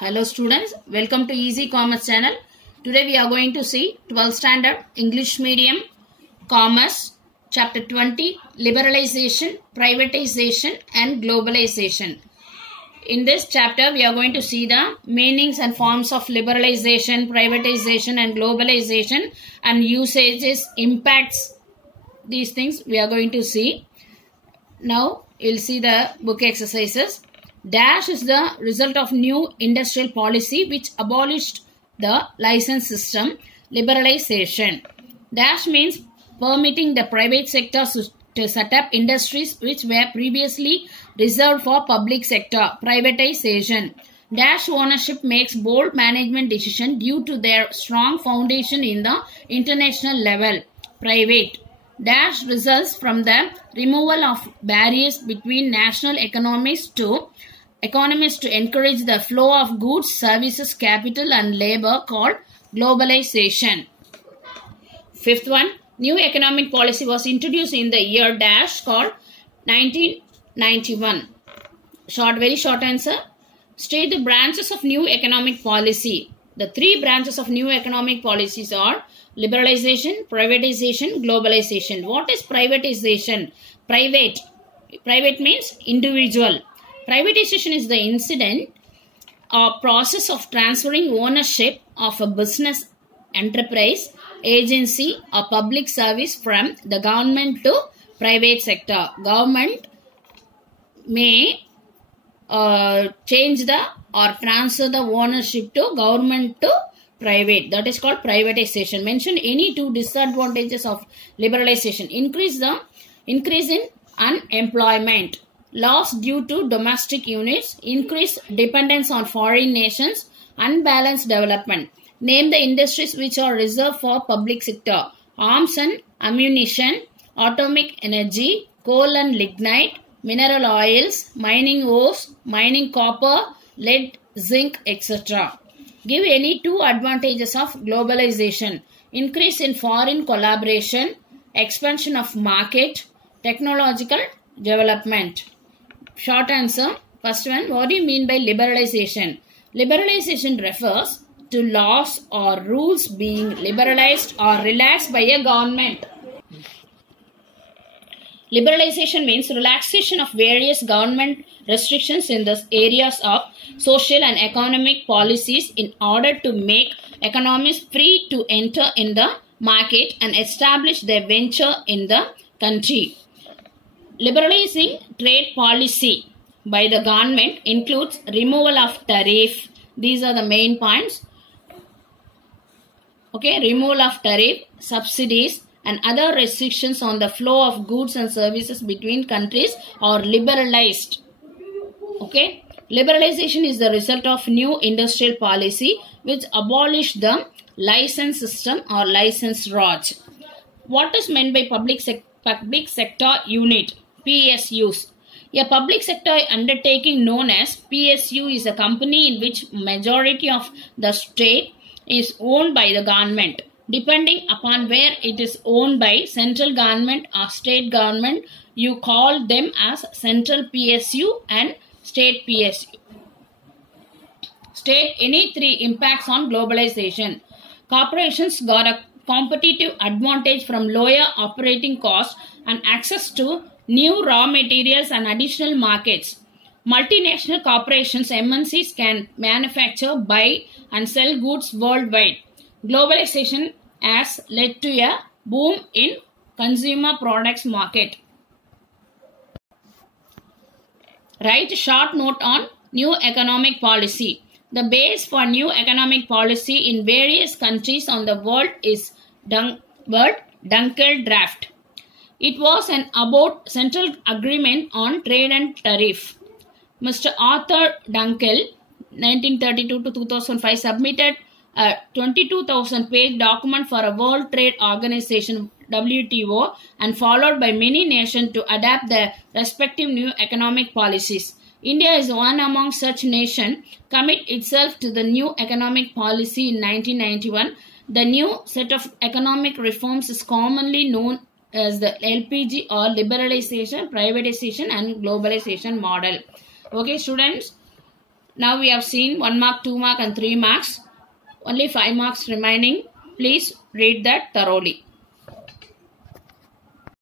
Hello students, welcome to Easy Commerce channel. Today we are going to see 12th standard English medium commerce chapter 20 liberalization, privatization and globalization. In this chapter we are going to see the meanings and forms of liberalization, privatization and globalization and usages, impacts, these things we are going to see. Now you'll see the book exercises. Dash is the result of new industrial policy which abolished the license system. Liberalization. Dash means permitting the private sector to set up industries which were previously reserved for public sector. Privatization. Dash ownership makes bold management decisions due to their strong foundation in the international level. Private. Dash results from the removal of barriers between national economies to encourage the flow of goods, services, capital and labor, called globalization. Fifth one, new economic policy was introduced in the year dash called 1991. Very short answer. State the branches of new economic policy. The three branches of new economic policies are liberalization, privatization, globalization. What is privatization? Private means individual. Privatization is the incident or process of transferring ownership of a business enterprise, agency or public service from the government to private sector. Government may change the or transfer the ownership to government to private. That is called privatization. Mention any two disadvantages of liberalization. Increase in unemployment. Loss due to domestic units. Increased dependence on foreign nations. Unbalanced development. Name the industries which are reserved for public sector. Arms and ammunition. Atomic energy. Coal and lignite. Mineral oils. Mining ores. Mining copper. Lead, zinc, etc. Give any two advantages of globalization. Increase in foreign collaboration. Expansion of market. Technological development. Short answer. First one, what do you mean by liberalization? Liberalization refers to laws or rules being liberalized or relaxed by a government. Liberalization means relaxation of various government restrictions in the areas of social and economic policies in order to make economies free to enter in the market and establish their venture in the country. Liberalizing trade policy by the government includes removal of tariff. These are the main points. Okay, removal of tariff, subsidies and other restrictions on the flow of goods and services between countries are liberalized. Okay, liberalization is the result of new industrial policy which abolished the license system or license Raj. What is meant by public sector unit? PSUs. A public sector undertaking known as PSU is a company in which majority of the state is owned by the government. Depending upon where it is owned by central government or state government, you call them as central PSU and state PSU. State any three impacts on globalization. Corporations got a competitive advantage from lower operating costs and access to new raw materials and additional markets. Multinational corporations, MNCs, can manufacture, buy and sell goods worldwide. Globalization has led to a boom in consumer products market. Write a short note on new economic policy. The base for new economic policy in various countries on the world is Dunkel Draft. It was an about central agreement on trade and tariff. Mr. Arthur Dunkel, 1932 to 2005, submitted a 22,000-page document for a World Trade Organization WTO and followed by many nations to adapt their respective new economic policies. India is one among such nations. Commit itself to the new economic policy in 1991. The new set of economic reforms is commonly known as the LPG or liberalization, privatization and globalization model. Okay students, Now we have seen 1 mark, 2 mark and 3 marks. Only 5 marks remaining. Please read that thoroughly.